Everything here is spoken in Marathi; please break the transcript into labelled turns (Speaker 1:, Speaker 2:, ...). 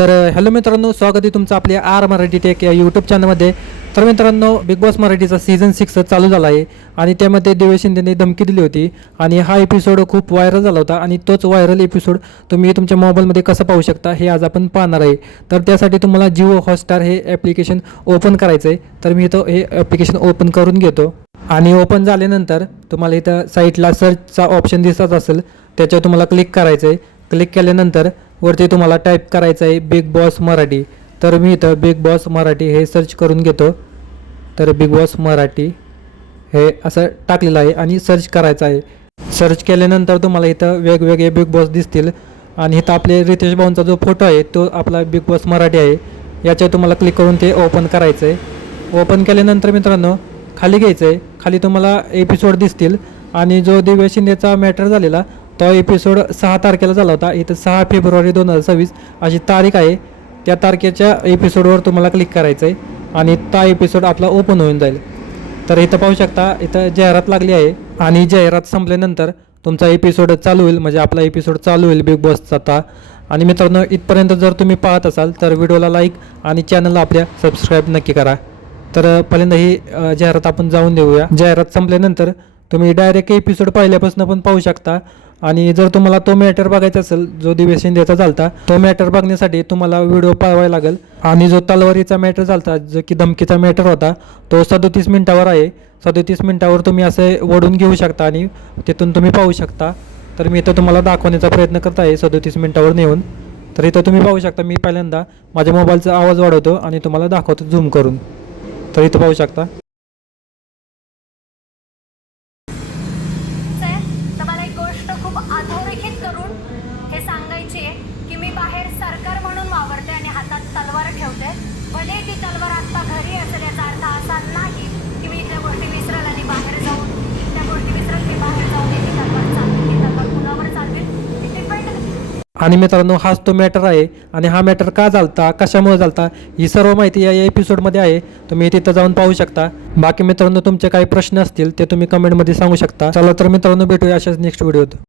Speaker 1: तर हॅलो मित्रांनो स्वागत आहे तुमचं आपल्या आर मराठी टेक या यूट्यूब चॅनलमध्ये तर मित्रांनो बिग बॉस मराठीचा सीझन सिक्स चालू झाला आहे आणि त्यामध्ये दिव्या शिंदेने धमकी दिली होती आणि हा एपिसोड खूप व्हायरल झाला होता आणि तोच व्हायरल एपिसोड तुम्ही तुमच्या मोबाईलमध्ये कसं पाहू शकता हे आज आपण पाहणार आहे. तर त्यासाठी तुम्हाला जिओ हॉटस्टार हे ॲप्लिकेशन ओपन करायचं आहे तर मी इथं हे ॲप्लिकेशन ओपन करून घेतो. आणि ओपन झाल्यानंतर तुम्हाला इथं साईटला सर्चचा ऑप्शन दिसत असेल त्याच्यावर तुम्हाला क्लिक करायचं आहे क्लिक केल्यानंतर वरती तुम्हाला टाईप करायचं आहे बिग बॉस मराठी. तर मी इथं बिग बॉस मराठी हे सर्च करून घेतो. तर बिग बॉस मराठी हे असं टाकलेलं आहे आणि सर्च करायचं आहे. सर्च केल्यानंतर तुम्हाला इथं वेगवेगळे बिग बॉस दिसतील. आणि इथं आपले रितेश भाऊंचा जो फोटो आहे तो आपला बिग बॉस मराठी आहे. याच्यावर तुम्हाला क्लिक करून ते ओपन करायचं आहे. ओपन केल्यानंतर मित्रांनो खाली घ्यायचं आहे. खाली तुम्हाला एपिसोड दिसतील. आणि जो दिव्या शिंदेचा मॅटर झालेला तो एपिसोड सहा तारखेला झाला होता. इथं सहा फेब्रुवारी दोन हजार सव्वीस अशी तारीख आहे. त्या तारखेच्या एपिसोडवर तुम्हाला क्लिक करायचं आहे आणि त्या एपिसोड आपला ओपन होऊन जाईल. तर इथं पाहू शकता इथं जाहिरात लागली आहे आणि जाहिरात संपल्यानंतर तुमचा एपिसोड चालू होईल. म्हणजे आपला एपिसोड चालू होईल बिग बॉसचा आता. आणि मित्रांनो इथपर्यंत जर तुम्ही पाहत असाल तर व्हिडिओला लाईक आणि चॅनलला आपल्या सबस्क्राईब नक्की करा. तर पहिल्यांदा ही जाहिरात आपण जाऊन देऊया. जाहिरात संपल्यानंतर तुम्ही डायरेक्ट एपिसोड पहिल्यापासून पण पाहू शकता. आणि जर तुम्हाला तो मॅटर बघायचा असेल जो दिव्य शिंदेचा चालता तो मॅटर बघण्यासाठी तुम्हाला व्हिडिओ पाहावा लागेल. आणि जो तलवारीचा मॅटर चालता जो की धमकीचा मॅटर होता तो सदोतीस मिनिटावर आहे. सदोतीस मिनिटावर तुम्ही असे ओढून घेऊ शकता आणि तिथून तुम्ही पाहू शकता. तर मी इथं तुम्हाला दाखवण्याचा प्रयत्न करत आहे सदोतीस मिनिटावर नेऊन. तर इथं तुम्ही पाहू शकता मी पहिल्यांदा माझ्या मोबाईलचा आवाज वाढवतो आणि तुम्हाला दाखवतो झूम करून. तर इथं पाहू शकता
Speaker 2: साहेब तर मला एक गोष्ट खूप अधोरेखित करून हे सांगायची आहे की मी बाहेर सरकार म्हणून वावरते आणि हातात तलवार ठेवते. भले ती तलवार आत्ता घरी असेल याचा अर्थ असा नाही की मी त्या गोष्टी विसरल आणि बाहेर जाऊन त्या गोष्टी विसरल मी बाहेर जाऊन ती तलवार चालवेल ती तलवार कुणावर चालवेल. डिपेंड
Speaker 1: आणि मित्रांनो हाच तो मॅटर आहे. आणि हा मॅटर का चालता कशामुळे चालता ही सर्व माहिती या एपिसोडमध्ये आहे. तुम्ही तिथं जाऊन पाहू शकता. बाकी मित्रांनो तुमचे काही प्रश्न असतील ते तुम्ही कमेंटमध्ये सांगू शकता. चला तर मित्रांनो भेटूया अशाच नेक्स्ट व्हिडिओत